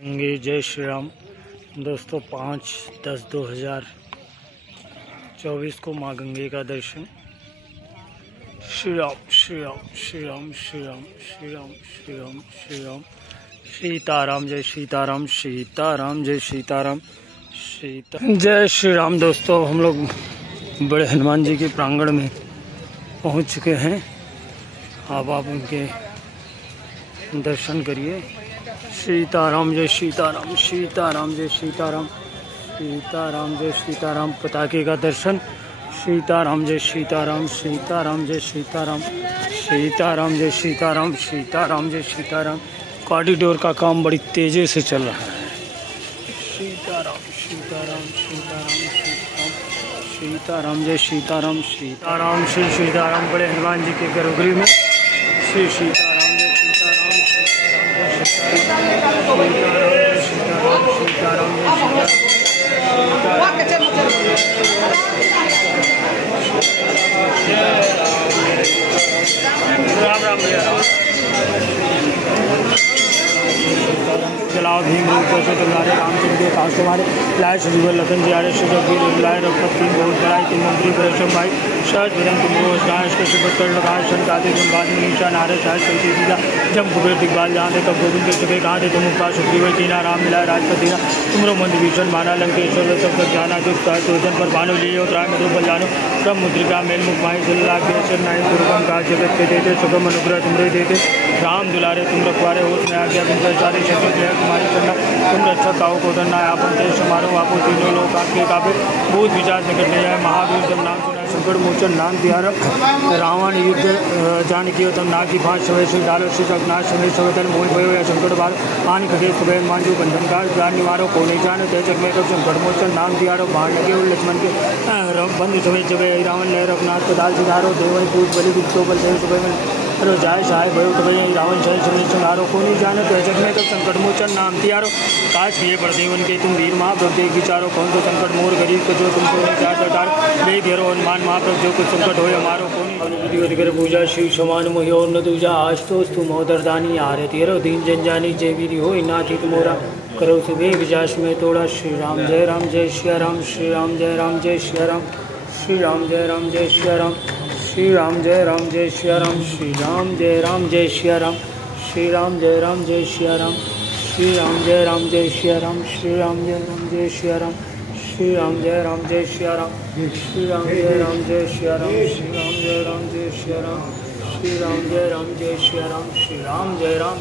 गंगे जय श्री राम। दोस्तों 5/10/2024 को माँ गंगे का दर्शन। श्री राम श्री राम श्री राम श्री राम श्री राम श्री राम श्री राम सीताराम जय सीताराम सीताराम जय सीताराम जय श्री राम। दोस्तों हम लोग बड़े हनुमान जी के प्रांगण में पहुंच चुके हैं। अब आप उनके दर्शन करिए। सीताराम जय सीताराम सीताराम जय सीताराम सीताराम जय सीताराम। पताके का दर्शन। सीताराम जय सीताराम सीताराम जय सीताराम सीताराम जय सीताराम सीताराम जय सीताराम। कॉरिडोर का काम बड़ी तेजी से चल रहा है। सीताराम सीताराम सीताराम सीताराम सीताराम जय सीताराम सीताराम श्री सीताराम। बड़े हनुमान जी के गर्भगृह में श्री सीताराम राम राम जलाओ भीम रूप से तुम्हारे रामचंद्र के पास तुम्हारे लाए सजीवन लखन जी आरे सुजगीर लाए रघुपति बहुत बड़ाई तुम मंत्री परेशम भाई सहज भजन तुम रोज गायश के शिवकर लगाए सन गाते तुम बाद में ईशा नारे शायद चलती सीधा जब कुबेर दिग्बाल जहाँ थे तब गोविंद के सुबह कहाँ थे तुम उपा सुग्रीव तीना राम मिलाए राजपति तुमरो मंद भीषण माना लंकेश्वर सब तक जाना दुख सहजन पर भानु लिए उतराय मधु बल ब्रह्म मुद्रिका मेल मुख माही दुर्लाभ्य नाय दुर्गम का जगत के देते सुगम अनुग्रह तुमरे देते राम दुलारे तुम रखवारे हो मैं आज्ञा तुम सारी शक्ति तुम्हारी चंदा तुम रक्षा काओ को धरना आपन तेज समारोह आपो तीनों लोग आपके काबे भूत विचार निकट नहीं आए महावीर जब नाम सुना संकट मोचन नाम तिहार रावण युद्ध जानकी तम ना की फांस सवे श्री डालो श्री नाश समय सवेतन मोह भयो या संकट बार पानी खगे सुबह मांझू बंधन का जान निवारो को नहीं जाने तेज में कब संकट मोचन नाम तिहारो बाण लगे लक्ष्मण के बंधु समय जब रावण लहर रघुनाथ को दाल सिधारो देवई पूज बलि गुप्तो बल सुबह में रो जाय सहाय भयो तो भैया रावण शहर समय संहारो को नहीं जाने तो जग में कब संकट मोचन नाम तिहारो काश किए प्रदेवन के तुम वीर महाप्रभ देख विचारो कौन तो संकट मोर गरीब को जो तुमको चार देख घेरो हनुमान महाप्रभ जो कुछ संकट हो हमारो को नहीं कर पूजा शिव समान मोहि और न दूजा आज तो तुम महोदरदानी आरती रो दीन जन जानी जय वीर हो नाथी तुमोरा करो सुबह विजास में तोड़ा। श्री राम जय श्री राम श्री राम जय श्री राम श्री राम जय श्री राम श्री राम जय श्री राम श्री राम जय श्री राम श्री राम जय श्री राम श्री राम जय श्री राम श्री राम जय श्री राम श्री राम जय श्री राम श्री राम जय श्री राम श्री राम जय श्री राम श्री राम जय श्री राम श्री राम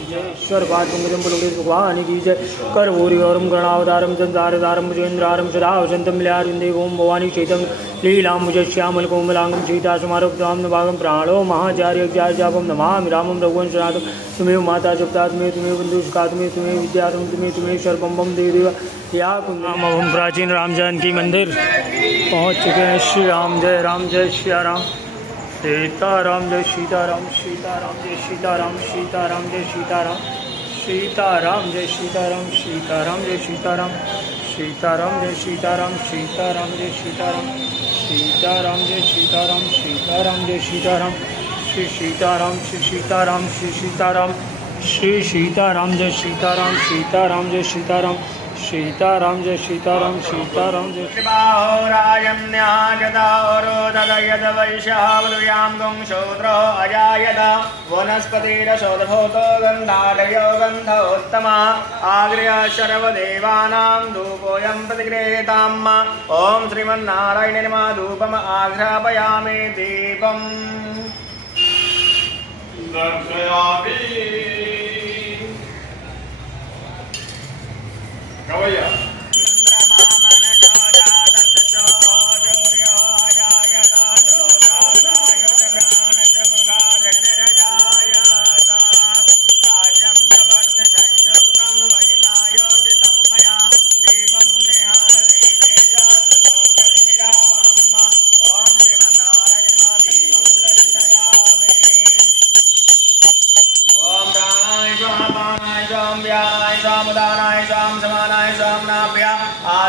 जय ईश्वर बातुंगजम बुलुगे भगवान की जय कर भूरि औरम गणावतारम चंद्रारदारम भुजेन्द्रारम सदा वसंतम मिलारुंदे ओम भवानी चैतम लीला मुझे श्यामल कोमलांगम सीता समारोक्ताम नभागम प्राणो महाचार्य जापम नमामि रामम रघुवंश नाथम तुम्हें माता जपता तुम्हें बंधुष्का तुम्हें विद्या तुम्हें सर्वम देव या कुंदम। हम प्राचीन राम जानकी मंदिर पहुँच चुके हैं। श्री राम जय श्री राम सीताराम जय सीताराम सीताराम जय सीताराम सीताराम जय सीताराम सीताराम जय सीताराम सीताराम जय सीताराम सीताराम जय सीताराम सीताराम जय सीताराम सीताराम जय सीताराम सीताराम जय सीताराम श्री सीताराम श्री सीताराम श्री सीताराम श्री सीताराम जय सीताराम सीताराम जय सीताराम सीताराम जय सीताराम सीताराम जय वनस्पतिरशोधभूतो गन्धालयो गन्धोत्तमा आग्र्य सर्वदेवानां धूपोऽयं प्रतिगृहीताम् ॐ श्रीमन्नारायणे नमः धूपम् आघ्रापयामि दीपम् दर्शयामि कवया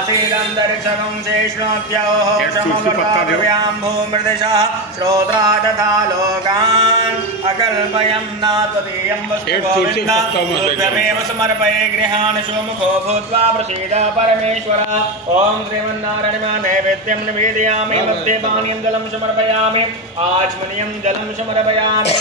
आसीदन्तरिक्षगं शेष्णोऽप्यौः समवर्ताभ्यां भूमृदिशः श्रोत्रा तथा लोकान् अकल्पयं न त्वदीयं वस्तु गोविन्द तुभ्यमेव समर्पये गृहान् सुमुखो भूत्वा प्रसीद परमेश्वर ॐ श्रीमन्नारायण नैवेद्यं निवेदयामि मध्ये पानीयं जलं समर्पयामि आचमनीयं जलं समर्पयामि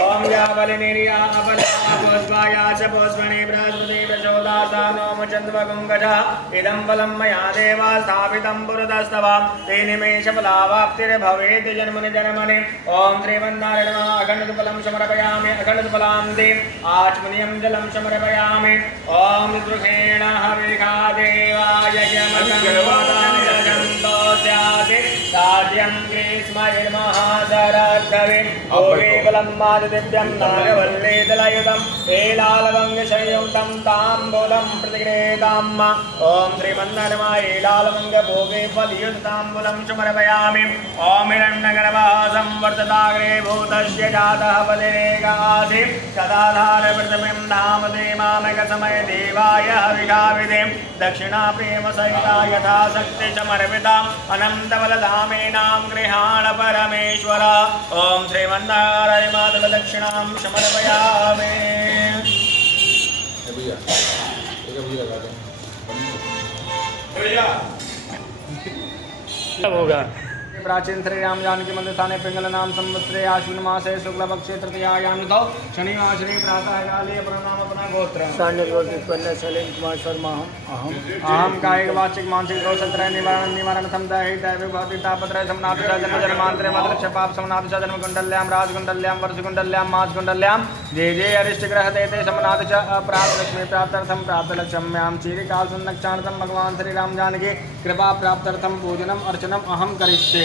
ॐ यावलिनीर्या अपलापुष्पाया च पुष्पणे बृहस्पति प्रचोदासानोम चन्द्रगुङ्गजः इदं बलं मया देव स्थापितं पुरतस्तव ते निमेषफलावाप्तिर्भवेत् जन्मनि जन्मनि ॐ श्रीमन्नारायण अखण्डफलं समर्पयामि अखण्डफलां दे आचमनीयं जलं समर्पयामि ॐ गृहेण हविषा देवाय साध्यं ग्रीष्मर्महादरद्धवे ओवेबलं मादिव्यं नागवल्लेदलयुतं एलालवङ्गसंयुक्तं ताम्बूलं प्रतिगृहीताम् ॐ श्रीमन्नारायण एलालवङ्गभोगे फलयुक्ताम्बूलं समर्पयामि ॐ हिरण्यगर्भः संवर्धताग्रे भूतस्य जातः पतिरेकासि सदाधारप्रथमं धाम देमामकसमय देवाय हविषाविधे दक्षिणा प्रेमसहिता यथा शक्ति समर्पिता अनन्तबलधामेनां गृहाण परमेश्वर ॐ श्रीमन्नारायण माधवदक्षिणां समर्पयामि। होगा प्राचीन श्री राम जानकी मंदिर स्थाने पिंगल नाम संवत्सरे आश्विन मासे शुक्ल पक्षे तृतीयायाम तो शनिवार श्री प्रातः काले प्रणाम अपना गोत्र अहम कायिक वाचिक मानसिक दोष त्रय निवारण समता हित भक्ति तापत्रय समनाथ जन्म जन्मांतरे मदृक्ष पाप समनाथ जन्म कुंडल्यां राजकुंडल्यां वर्षकुंडल्यां मासकुंडल्यां जे जे अरिष्ट ग्रह देते समनाथ च प्राप्त लक्ष्मी प्राप्त्यर्थम प्राप्त लक्ष्म्यां चिरकाल संरक्षणार्थम भगवान श्री राम जानकी कृपा प्राप्त्यर्थम पूजनम अर्चनम अहम करिष्ये।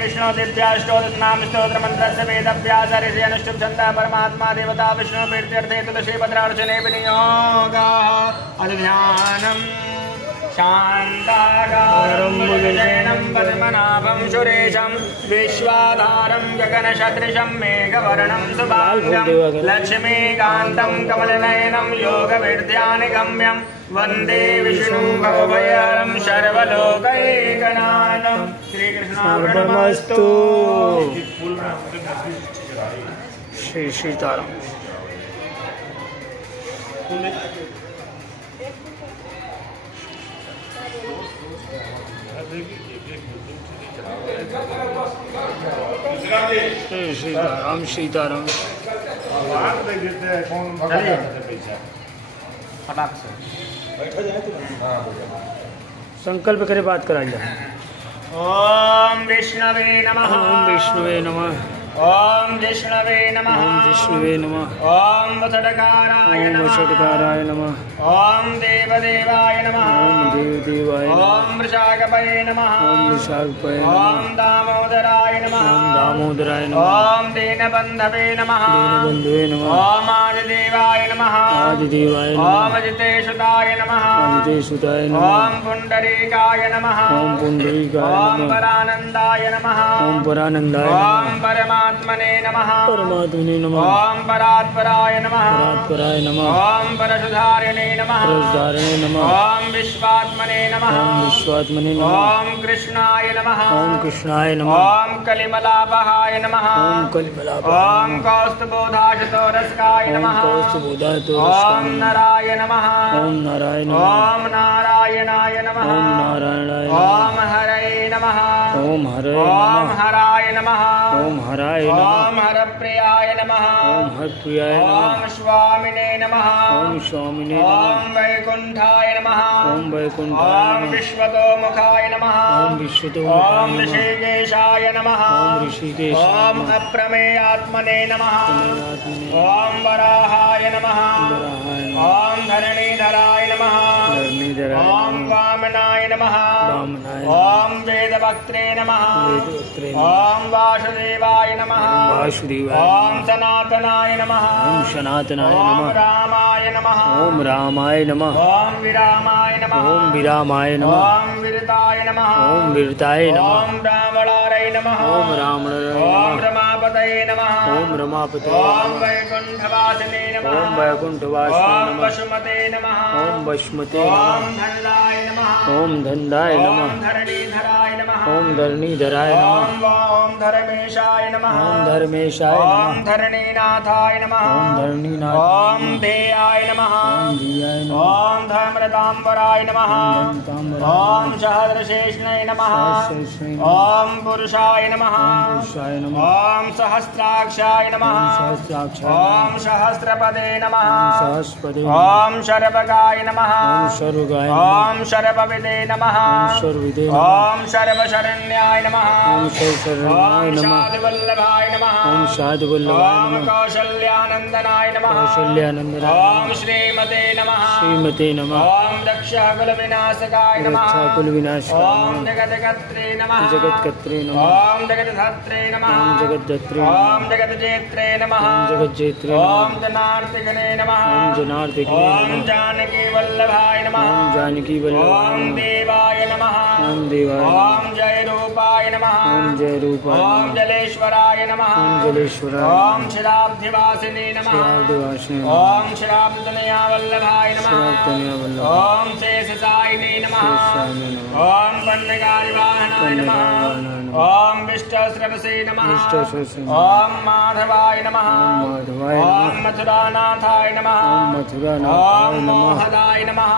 विष्णु दिव्याष्टोदश नाम स्तोत्र मंत्र से वेदव्यास ऋषि अनुष्ठुप छंद परमात्मा देवता विष्णु प्रीत्यर्थे तुलसी भद्रार्चने विनियोगाः अध्यानम् शान्ताकारं भुजगशयनं पद्मनाभं सुरेशं विश्वाधारं गगनसदृशं मेघवर्णं शुभांगं लक्ष्मीकान्तं कमलनयनं योगविद्यानिगम्यं वन्दे विष्णुं भवभयहरं सर्वलोकैकनाथं श्रीकृष्णार्पणमस्तु। श्री सीताराम। सीताराम सीताराम। संकल्प करे बात कराइए। ओम विष्णवे नमः। ओम विष्णुवे नमः। ओम विष्णवे नमः। ओम विष्णुवे नमः। ओम वसटकाराय नमः। ओम वसटकाराय नमः। ओम देवदेवाय नमः। ओम देवदेवाय नमः। ओम वृषाकपये नमः। ओम वृषाकपये नमः। ओम दामोदराय नमः। ओम दामोदराय नमः। ओम दीनबन्धवे नमः। दीनबन्धवे नमः। ओम आदिदेवाय नमः। आदिदेवाय नमः। ओम अजितेशुताय नमः। अजितेशुताय नमः। ओम पुण्डरीकाय नमः। ओम पुण्डरीकाय ओम नमः। परानन्दाय नमः। ओम परानन्दाय नमः। ओम परमात्मने नमः। परमात्मने नमः। ओम परात्पराय नमः। परात्पराय नमः। ओम परशुधारिणे नमः। परशुधारिणे नमः। ओम विश्वात्मने नमः। ओम विश्वात्मने नमः। ओम कृष्णाय नमः। ओम कृष्णाय नमः। ओम कलिमलापहाय नमः। ओम कलिमलापहाय ओम कौस्तुभोधाशतोरस्काय नमः। ओम कौस्तुभोधाशतोरस्काय ओम नराय नमः। ओम नारायण नमः। ओम नारायणाय नमः। ओम नारायणाय नमः। ओम हरये नमः। ओम हरये ओम नमः। हराय नमः। ओम हराय नमः। ओम हरप्रियाय नमः। ओम हरप्रियाय नमः। ओम स्वामिने नमः। ओम स्वामिने नमः। ओम वैकुंठाय नमः। ओम वैकुंठाय ओम नमः। विश्वतोमुखाय नमः। ओम विश्वतोमुखाय ओम नमः। ऋषिकेशाय नमः। ओम ऋषिकेशाय ओम नमः। अप्रमेयात्मने नमः। अप्रमेयात्मने नमः। ओम वराहाय नमः। वराहाय नमः। ओम धरणीधराय नमः। धरणीधराय ओम नमः। वामनाय नमः। वामनाय नमः। ओम वेदवक्त्रे नमः। वेदवक्त्रे नमः। ओम वासुदेवाय नमः। वासुदेवाय ओम नमः। सनातनाय नमः। ओम सनातनाय ओम नमः। रामाय नमः। ओम रामाय नमः। ओम विरामाय नमः। ओम विरामाय नमः। ओम विरताय नमः। ओम वीरताय नमः। ओम रावणाय नमः। ओम रामणाय ओम नमः। रमा रमापतये नमः ओम रमापतये ओम नमः वैकुंठवासिने नमः ओम वैकुंठवासिने ओम नमः वसुमते नमः ओम वशमते ओम नमः धनदाय नमः ओम धनदाय ओम नमः धरणीधराय नमः ओम धरणीधराय नमः ओम धर्मेशाय नमः ओम धर्मेशाय ओम नमः धरणीनाथाय नमः ओम धरणीनाथ ओम धेयाय नमः ओम धियाय नमः ओम धर्मरतांबराय नमः ओम ताम्बराय ओम सहस्रशेषणे नमः सहस्रशेषणे नमः ओम पुरुषाय नमः ओम पुरुषाय नमः ओम सहस्राक्षाय नमः ओम सहस्राक्षाय ओम सहस्रपदे नमः सहस्रपदे ओम शर्वगाय नमः ओम सर्वगाय ओम शर्वविदे नमः ओम सर्वविदे नमः ओम शर्वशरण्याय नमः ओम सर्वशरण्याय ओम नमः शादवल्लभाय नमः ओम शादवल्लभाय ओम नमः कौशल्यानंदनाय नमः कौशल्यानंदनाय ओम श्रीमते नमः श्रीमते नमः ओम दक्षकुलविनाशकाय नमः रक्षाकुलविनाशाय ओम नमः जगत्कर्त्रे नमः जगत्कर्त्रे नमः ओम जगद्धत्रे नमः ओम जगद्धत्रे ओम नमः जगज्जेत्रे नमः ओम जगज्जेत्रे ओम नमः जनार्तिकने नमः ओम जनार्दने ओम नमः जानकी वल्लभाय नमः ओम जानकी वल्लभाय ओम नमः देवाय नमः ओम देवाय नमः ओम जय रूपाय नमः ओम जय रूपाय ओम नमः जलेश्वराय नमः ओम जलेश्वराय ओम नमः क्षीराब्धिवासिने नमः श्रीराब्धिवासिने नमः ओम क्षीराब्धतनया वल्लभाय नमः श्रीराब्धतनया वल्लभाय ओम शेषसायिने नमः शेषसायिने नमः ओम वन्यगारिवाहनाय नमः वन्यगारिवाहनाय नमः ओम विष्टस्रवसे नमः विष्टस्रवसे नमः ओम माधवाय नमः ओम माधवाय ओम नमः मथुरानाथाय नमः ओम मथुरानाथाय ओम नमः मोहदाय नमः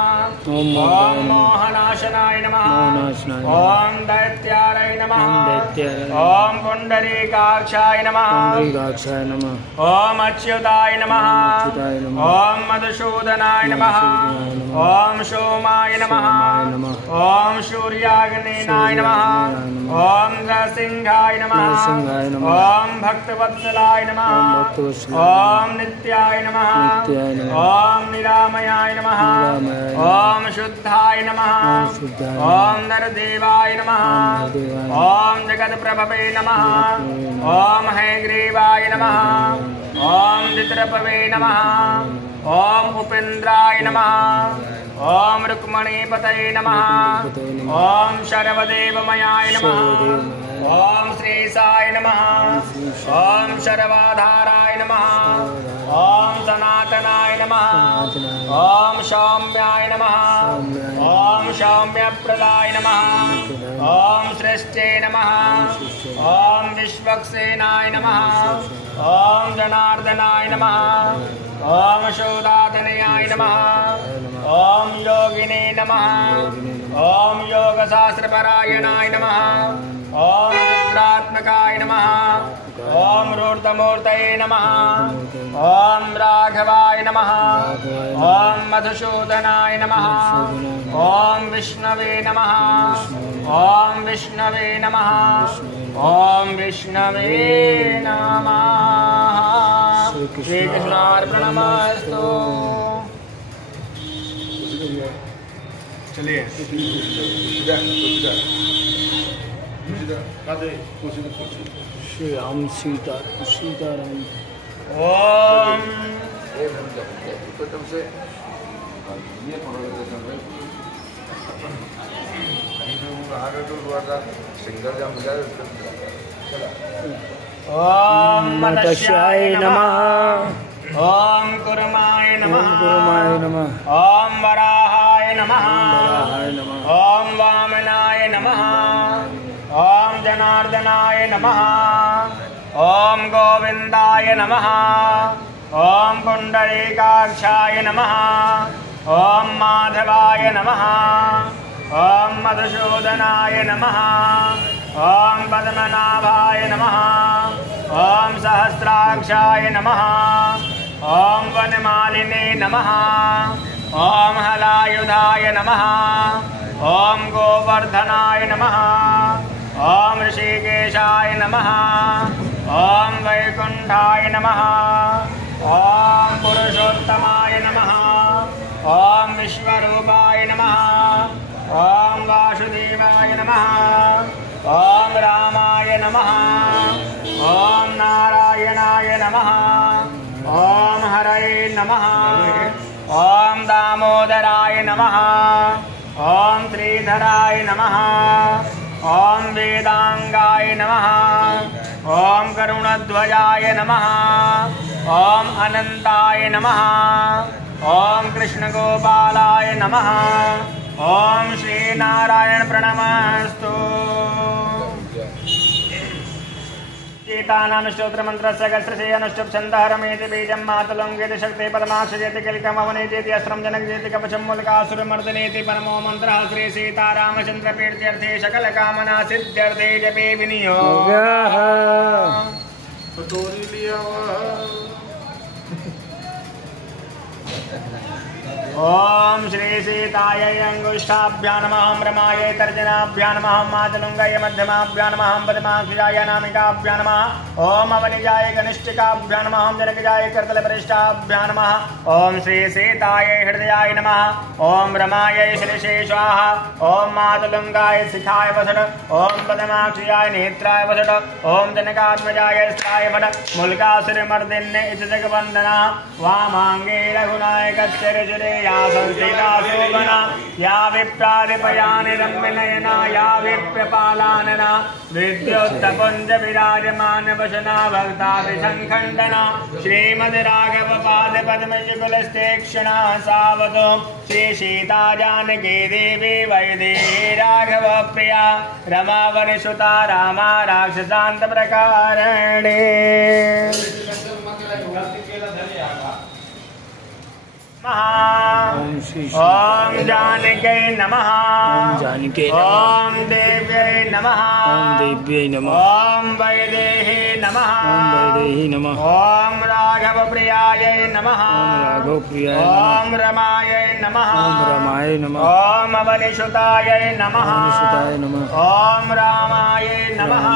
ओम ओम मोहदाय नमः मोहनाशनाय नमः मोहनाशनाय नमः ओम दैत्याय नमः ओम दैत्याय नमः ओम पुंडरीकाक्षाय नमः पुंडरीकाक्षाय नमः ओम अच्युताय नमः अच्युताय नमः ओम मधुसूदनाय नमः मधुसूदनाय नमः ओम सोमाय नमः सोमाय नमः ओम सूर्याग्नेनाय नमः ओम नरसिंहाय नमः नरसिंहाय नमः ओम भक्तवत्सलाय नमः ओम भक्तवत्सलाय ओम नित्याय नमः नित्याय नमः ओम निरामयाय नमः निरामयाय नमः ओम शुद्धाय नमः ओम शुद्धाय नमः ओम नरदेवाय नमः ओम नरदेवाय नमः ओम जगत्प्रभवे नमः ओम हैग्रीवाय नमः ओम चित्रपवे नमः ओम उपेन्द्राय नमः ओम रुक्मणीपतये नमः ओम शर्वदेवमयाय नमः ओम श्रीशाय नमः ओम शर्वाधाराय नमः ओम सनातनाय नमः ओम सौम्याय नमः ओम सौम्यप्रदाय नमः ओम सृष्टे नमः ओम विश्वक्सेनाय नमः ओम जनार्दनाय नमः ओम शोधातनयाय नमः ओम योगिने नमः ओम योगशास्त्रपरायणाय नमः ओम रुद्रात्मकाय नमः ओम रूर्धमूर्तये नमः ओम राघवाय नमः ओम मधुसूदनाय नमः ओम विष्णवे नमः ओम विष्णवे नमः ओम विष्णवे नमः श्री कृष्णार्पणमस्तु। चलिए श्री राम सीता सीताराम ओम ओम मत्स्याय नमः ओम कुर्माय नमः ओम कुर्माय नमः ओम वराहाय नमः वराहाय नमः ओम वामनाय नमः ओम जनार्दनाय नमः ओम गोविंदाय नमः ओम पुंडरीकाक्षाय नमः ओम माधवाय नमः ओम मधुसूदनाय नमः ओम पद्मनाभाय नमः ओम सहस्राक्षाय नमः ओम वनमालिने नमः ओम हलायुधाय नमः ओम गोवर्धनाय नमः ओम ऋषिकेशाय नमः ओम वैकुंठाय नमः ओम पुरुषोत्तमाय नमः ओम विश्वरूपाय नमः ओम वासुदेवाय नमः ओम रामाय नमः ओम नारायणाय नमः ओम हरये नमः ओम दामोदराय नमः ओम श्रीधराय नमः ओम वेदांगाय नमः ओम करुणा हेमध्वजाय नमः। ओम अनंताय नमः। ओम कृष्णगोपालाय नमः। ओम श्री नारायण प्रणमस्तु। गीतानां स्तोत्रमन्त्रस्य गस्त्रशयनश्चुप छन्दहरमेति बीजं मातुलङ्घेति शक्ति पदमाक्षजेति किलिकमवनेति अस्त्रं जनकजेति कवचं मूलकासुरमर्दनेति परमो मन्त्रः श्री सीतारामचन्द्रप्रीत्यर्थे सकलकामना सिद्ध्यर्थे जपे विनियोगः। ओम श्री सीतायै अंगुष्ठाभ्यां नमः। रमायै तर्जनाभ्यां नमः। मातुलुङ्गायै मध्यमाभ्यां नमः। पद्माक्षिजाय नामिकाभ्यां नमः। ओम अवनिजाय कनिष्ठिकाभ्यां नमः। जनकजाय करतलपरिष्ठाभ्यां नमः। ओम श्री सीतायै हृदयाय नमः। ओम रमायै शिरसे स्वाहा। ओम मातुलुङ्गाय शिखाय वसट। ओम पद्माक्षिजाय नेत्राय वसट। ओम जनकात्मजाय स्थाय वट। मूलकासुरमर्दिन्ये इति जगवन्दना। वामाङ्गे रघुनायकस्य रुचिरे या संस्थिता शोभना। या विप्रादिपयानि रम्यनयना। या विप्रपालानना। विद्युत्तपुञ्ज विराजमान वसना। भक्तादिसङ्खण्डना। श्रीमद्राघव पाद पद्मयुगलस्तेक्षणा सावधो। श्री सीता जानकी देवी वैदेही राघव प्रिया। रमावनिसुता रामा राक्षसान्त प्रकारणे। ओम जानकै नमः। ओम देव्यै नमः। ओम वैदेही नमः। ओम राघव प्रियायै नमः। ओम रमायै नमः। ओम अवनिसुतायै नमः। ओम रामायै नमः।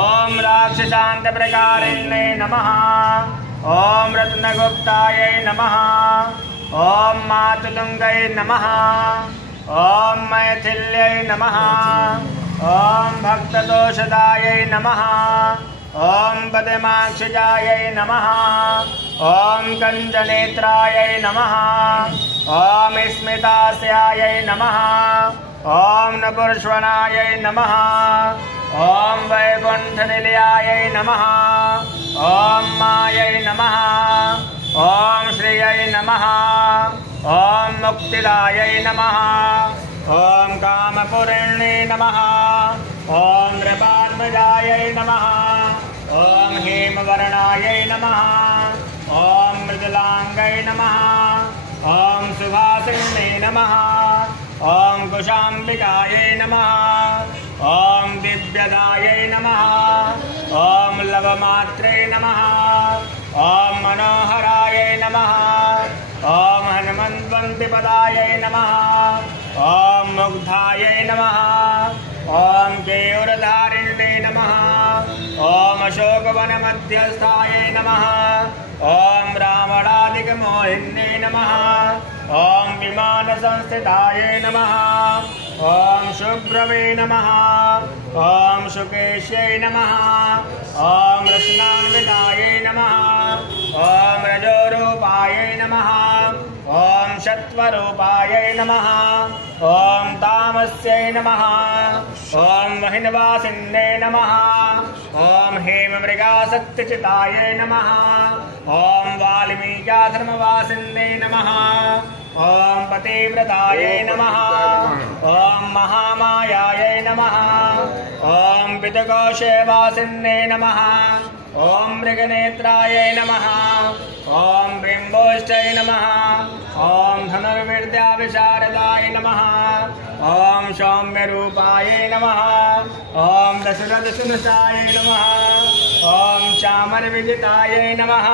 ओम राक्षसान्त प्रकारिणे नमः। ओम रत्नगुप्तायै नमः। ओम मातुलुङ्गै नमः। ओम मैथिल्यै नमः। ओम भक्तदोषदायै नमः। ओम पद्माक्षिजायै नमः। ओम कञ्जनेत्रायै नमः। ओम स्मितास्यायै नमः। ओम नपुंसवनायै नमः। ओम वैकुण्ठनिलयायै नमः। ओम मायै नमः। ओम श्रियै नमः। ओम मुक्तिदायै नमः। ओम कामपूर्णे नमः। ओम नृपात्मजायै नमः। ओम हेमवर्णायै नमः। ओम मृदुलाङ्गै नमः। ओम सुभासिन्ये नमः। ओम कुशाम्बिकायै नमः। ओम दिव्यदायै नमः। ओम लवमात्रे नमः। ओम मनोहरायै नमः। ओम हनुमन्वन्तिपदायै नमः। ओम मुग्धायै नमः। ओम केयूरधारिण्ये नमः। ओम अशोकवनमध्यस्थायै नमः। ओम रावणादिकमोहिन्ये नमः। ओम विमानसंस्थितायै नमः। ओम शुभ्रवे नमः। ओम शुकेश्यै नमः। ओम रत्नान्वितायै नमः। ओम रजोरूपायै नमः। ओम सत्वरूपायै नमः। ओम तामस्यै नमः। ओम महिन्वासिन्ये नमः। ओम हेममृगासक्तचितायै नमः। ओम वाल्मीकाश्रमवासिन्ये नमः। ओम पतिव्रतायै नमः। ओम महामायायै नमः। ओम पितृकोशवासिन्ये नमः। ओम मृगनेत्रायै नमः। ओम बिम्बोष्टै नमः। ओम धनुर्विद्याविशारदाय नमः। ओम सौम्यरूपायै नमः। ओम दशरथसुनुतायै नमः। ओम चामरविजितायै नमः।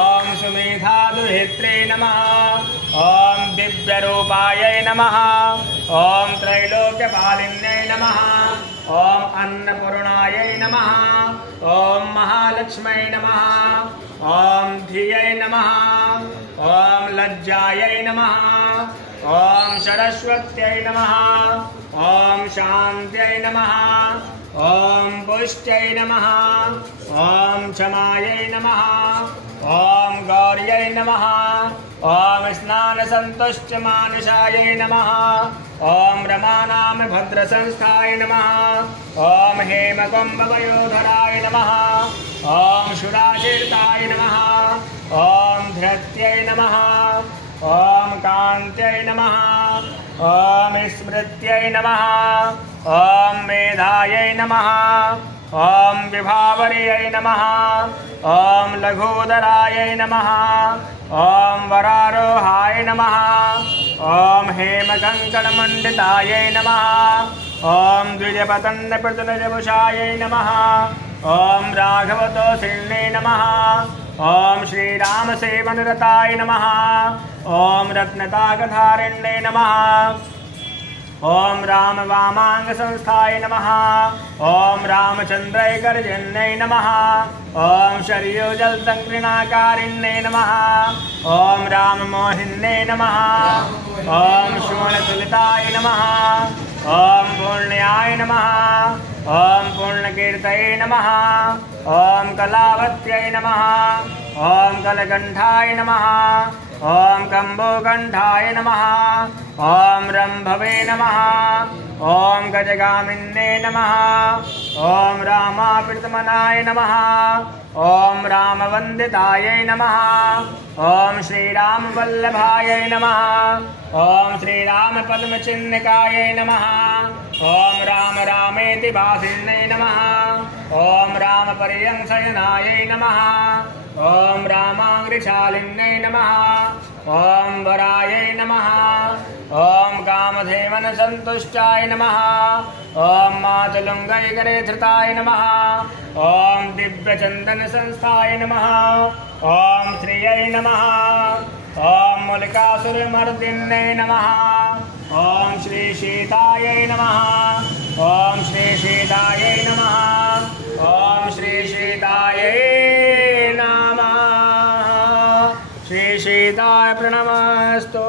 ओम सुमेधादुहित्रे नमः। ओम दिव्यरूपायै नमः। ओम त्रैलोक्यपालिन्यै नमः। ओम अन्नपूर्णायै नमः। ओम महालक्ष्म्यै नमः। ओम धियै नमः। ओम लज्जायै नमः। ओम सरस्वत्यै नमः। ओम शान्त्यै नमः। ओम पुष्ट्यै नमः। ओम क्षमायै नमः। ओम गौर्यै नमः। ॐ स्नानसन्तुष्ट मानसायै नमः। ॐ रमानाम भद्रसंस्थाय नमः। ॐ हेमकुम्भमयोधराय नमः। ॐ शुराचीर्ताय नमः। ॐ धृत्यै नमः। ॐ कान्त्यै नमः। ॐ स्मृत्यै नमः। ॐ मेधायै नमः। ॐ विभावर्यै नमः। ॐ लघूदराय नमः। ॐ वरारोहाय नमः। ॐ हेमकङ्कणमण्डितायै नमः। ॐ द्विजपतन्नप्रतुलजभुषायै नमः। ॐ राघवतोषिण्ये नमः। ॐ श्रीरामसेवनरताय नमः। ॐ रत्नताकधारिण्ये नमः। ॐ रामवामाङ्गसंस्थाय नमः। ॐ रामचन्द्रैकर्जन्यै नमः। ॐ शर्योजलसङ्कृणाकारिण्ये नमः। ॐ राममोहिन्ये नमः। ॐ शूलतुलिताय नमः। ॐ पूर्ण्याय नमः। ॐ पूर्णकीर्तये नमः। ॐ कलावत्यै नमः। ॐ कलकण्ठाय नमः। ॐ कम्बोकण्ठाय नमः। ॐ रम्भवे नमः। ॐ गजगामिन्ये नमः। ॐ रामाप्रीतमनाय नमः। ॐ रामवन्दितायै नमः। ॐ श्रीरामवल्लभायै नमः। ॐ श्रीरामपद्मचिह्निकायै नमः। ॐ राम रामेति भासिन्यै नमः। ॐ रामपर्यंसयनायै नमः। ॐ रामाङ्घ्रिशालिन्यै नमः। ॐ वरायै नमः। ॐ कामधेवनसन्तुष्टाय नमः। ॐ मातुलुङ्गैकनेधृताय नमः। ॐ दिव्यचन्दनसंस्थाय नमः। ॐ श्रियै नमः। ॐ मुलिकासुरमर्दिन्यै नमः। ॐ श्रीसीतायै नमः। ॐ श्रीसीतायै नमः। ॐ श्रीसीतायै नमः। श्रीसीताय प्रणमस्तु।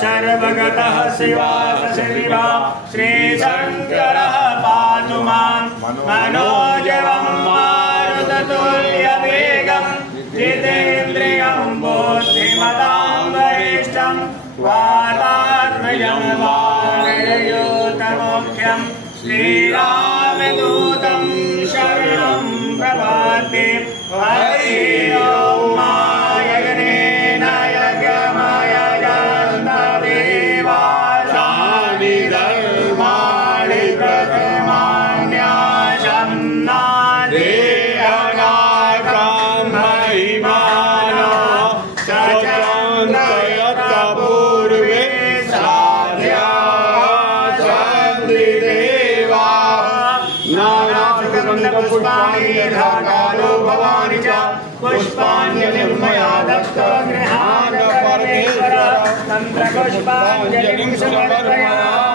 सर्वगतः शिवा श्रीशङ्करः पातु मां मनोजवं मारुततुल्यवेगं जितेन्द्रियं बुद्धिमतां वरिष्ठं वातात्मजं वानरयूतमुख्यं श्रीरामदूतं शरणं प्रपद्ये हरि ओं मायगणे नायकमाय पुष्पाञ्जलिर्मया दत्तगृहाण परमेश्वर तन्त्रपुष्पाञ्जलिं समर्पयामि।